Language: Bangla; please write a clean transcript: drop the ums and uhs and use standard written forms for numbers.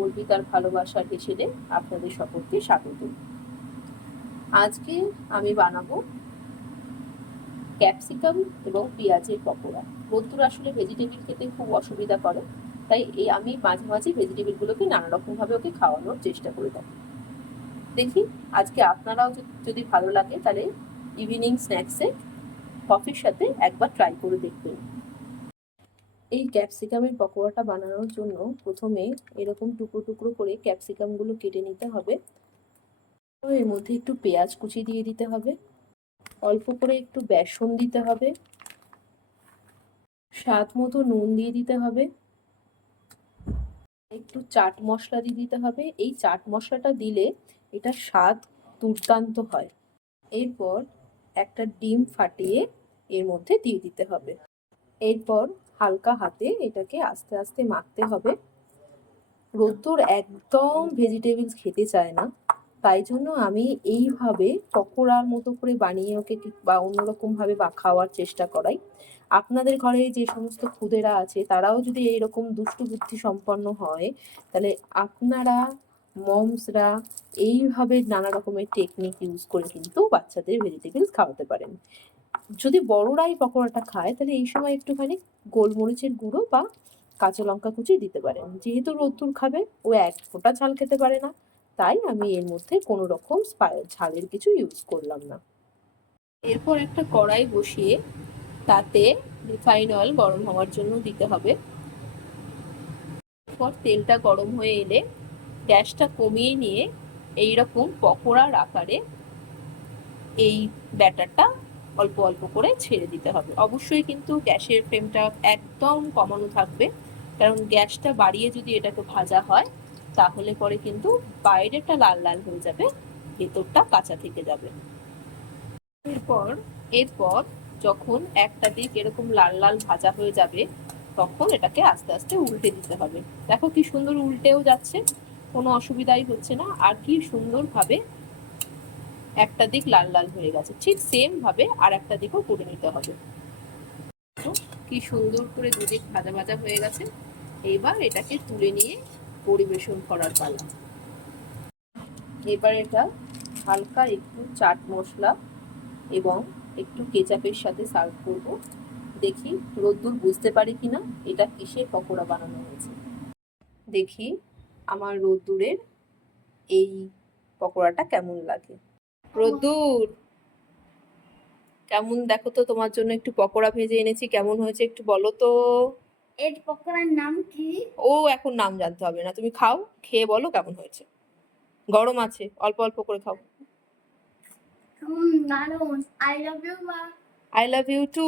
অর্পিতার ভালোবাসার হেসেলে আপনাদের সকলকে স্বাগত। আজকে আমি বানাবো ক্যাপসিকাম এবং পেঁয়াজের পকোড়া। বন্ধুরা আসলে ভেজিটেবিল খেতে খুব অসুবিধা করে, তাই আমি মাঝে মাঝে ভেজিটেবিলগুলোকে নানা রকমভাবে ওকে খাওয়ানোর চেষ্টা করে থাকি। দেখি আজকে আপনারাও যদি ভালো লাগে তাহলে ইভিনিং স্ন্যাক্সে কফির সাথে একবার ট্রাই করে দেখবেন। এই ক্যাপসিকামের পকোড়াটা বানানোর জন্য প্রথমে এরকম টুকরো টুকরো করে ক্যাপসিকামগুলো কেটে নিতে হবে। এর মধ্যে একটু পেঁয়াজ কুচি দিয়ে দিতে হবে, অল্প করে একটু বেসন দিতে হবে, স্বাদ মতো নুন দিয়ে দিতে হবে, একটু চাট মশলা দিয়ে দিতে হবে। এই চাট মশলাটা দিলে এটা স্বাদ দুর্দান্ত হয়। এরপর একটা ডিম ফাটিয়ে এর মধ্যে দিয়ে দিতে হবে। এরপর হালকা হাতে এটাকে আস্তে আস্তে মাখতে হবে। রোদ্দুর একদম ভেজিটেবলস খেতে চায় না, তাই জন্য আমি এইভাবে পকোড়ার মতো করে বানিয়ে ওকে বা অন্যরকমভাবে খাওয়ার চেষ্টা করাই। আপনাদের ঘরে যে সমস্ত খুদেরা আছে তারাও যদি এইরকম দুষ্টু বুদ্ধি সম্পন্ন হয়, তাহলে আপনারা মমসরা এইভাবে নানা রকমের টেকনিক ইউজ করে কিন্তু বাচ্চাদের ভেজিটেবলস খাওয়াতে পারেন। যদি বড়রাই পকোড়াটা খায় তাহলে এই সময় একটুখানি গোলমরিচের গুঁড়ো বা কাঁচা লঙ্কা কুচি দিতে পারেন। যেহেতু রোদ্দুর খাবে, ও এক ফোঁটা ঝাল খেতে পারে না, তাই আমি এর মধ্যে কোনো রকম ঝালের কিছু ইউজ করলাম না। এরপর একটা কড়াই বসিয়ে তাতে রিফাইন অয়েল গরম হওয়ার জন্য দিতে হবে। এরপর তেলটা গরম হয়ে এলে গ্যাসটা কমিয়ে নিয়ে এইরকম পকোড়ার আকারে এই ব্যাটারটা অল্প অল্প করে ছেড়ে দিতে হবে। অবশ্যই কিন্তু গ্যাসের ফ্লেমটা একদম কমানো থাকবে, কারণ গ্যাসটা বাড়িয়ে যদি এটাকে ভাজা হয় তাহলে পরে কিন্তু বাইরেটা লাল লাল হয়ে যাবে, ভেতরটা কাঁচা থেকে যাবে। এরপর যখন একটা দিক এরকম লাল লাল ভাজা হয়ে যাবে তখন এটাকে আস্তে আস্তে উল্টে দিতে হবে। দেখো কি সুন্দর উল্টেও যাচ্ছে, কোনো অসুবিধাই হচ্ছে না, আর কি সুন্দরভাবে একটা দিক লাল লাল হয়ে গেছে। ঠিক সেম ভাবে আর একটা দিকও করে নিতে হবে। কি সুন্দর করে দুদিক ভাজা ভাজা হয়ে গেছে। এবার এটাকে তুলে নিয়ে পরিবেশন করার পালা। এবার এটা হালকা একটু চাট মশলা এবং একটু কেচাপের সাথে সার্ভ করব। দেখি রোদ্দুর বুঝতে পারি কিনা এটা কিসের পকোড়া বানানো হয়েছে। দেখি আমার রোদ্দুরের এই পকোড়াটা কেমন লাগে। রোদ্দুর কেমন, দেখো তো, তোমার জন্য একটু পকোড়া ভেজে এনেছি, কেমন হয়েছে একটু বলো তো। এর পকোড়ার নাম কি? ও এখন নাম জানতে হবে না, তুমি খাও, খেয়ে বলো কেমন হয়েছে। গরম আছে, অল্প অল্প করে খাও। দারুন, আই লাভ ইউ মা। I love you two.